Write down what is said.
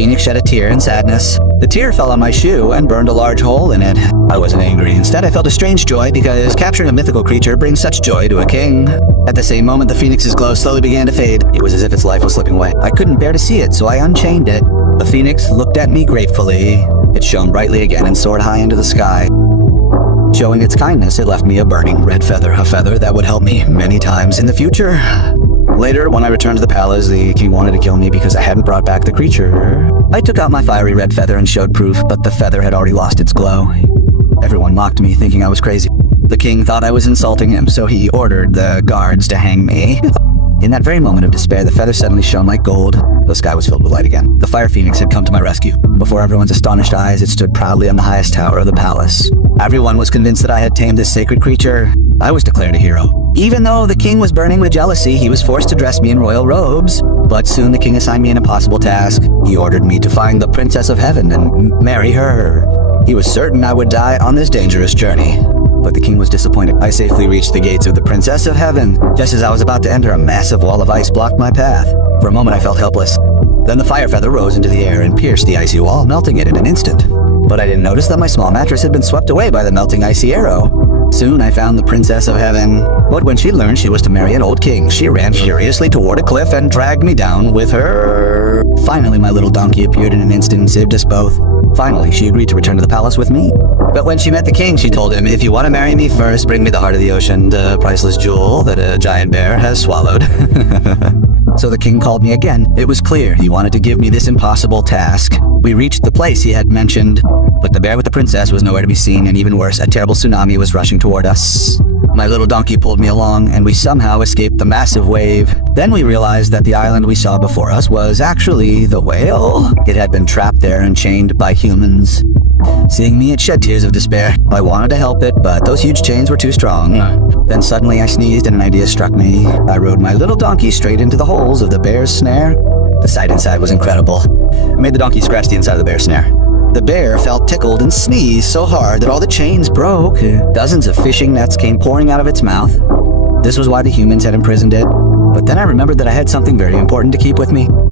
phoenix shed a tear in sadness. The tear fell on my shoe and burned a large hole in it. I wasn't angry. Instead, I felt a strange joy because capturing a mythical creature brings such joy to a king. At the same moment, the phoenix's glow slowly began to fade. It was as if its life was slipping away. I couldn't bear to see it, so I unchained it. The phoenix looked at me gratefully. It shone brightly again and soared high into the sky. Showing its kindness, it left me a burning red feather, a feather that would help me many times in the future. Later, when I returned to the palace, the king wanted to kill me because I hadn't brought back the creature. I took out my fiery red feather and showed proof, but the feather had already lost its glow. Everyone mocked me, thinking I was crazy. The king thought I was insulting him, so he ordered the guards to hang me. In that very moment of despair, the feather suddenly shone like gold. The sky was filled with light again. The fire phoenix had come to my rescue. Before everyone's astonished eyes, it stood proudly on the highest tower of the palace. Everyone was convinced that I had tamed this sacred creature. I was declared a hero. Even though the king was burning with jealousy, he was forced to dress me in royal robes. But soon the king assigned me an impossible task. He ordered me to find the Princess of Heaven and marry her. He was certain I would die on this dangerous journey. But the king was disappointed. I safely reached the gates of the Princess of Heaven. Just as I was about to enter, a massive wall of ice blocked my path. For a moment I felt helpless. Then the fire feather rose into the air and pierced the icy wall, melting it in an instant. But I didn't notice that my small mattress had been swept away by the melting icy arrow. Soon I found the Princess of Heaven. But when she learned she was to marry an old king, she ran furiously toward a cliff and dragged me down with her. Finally, my little donkey appeared in an instant and saved us both. Finally, she agreed to return to the palace with me. But when she met the king, she told him, "If you want to marry me first, bring me the heart of the ocean, the priceless jewel that a giant bear has swallowed." So the king called me again. It was clear he wanted to give me this impossible task. We reached the place he had mentioned, but the bear with the princess was nowhere to be seen, and even worse, a terrible tsunami was rushing toward us. My little donkey pulled me along, and we somehow escaped the massive wave. Then we realized that the island we saw before us was actually the whale. It had been trapped there and chained by humans. Seeing me, it shed tears of despair. I wanted to help it, but those huge chains were too strong. Then suddenly I sneezed and an idea struck me. I rode my little donkey straight into the holes of the bear's snare. The sight inside was incredible. I made the donkey scratch the inside of the bear's snare. The bear felt tickled and sneezed so hard that all the chains broke. Dozens of fishing nets came pouring out of its mouth. This was why the humans had imprisoned it. But then I remembered that I had something very important to keep with me.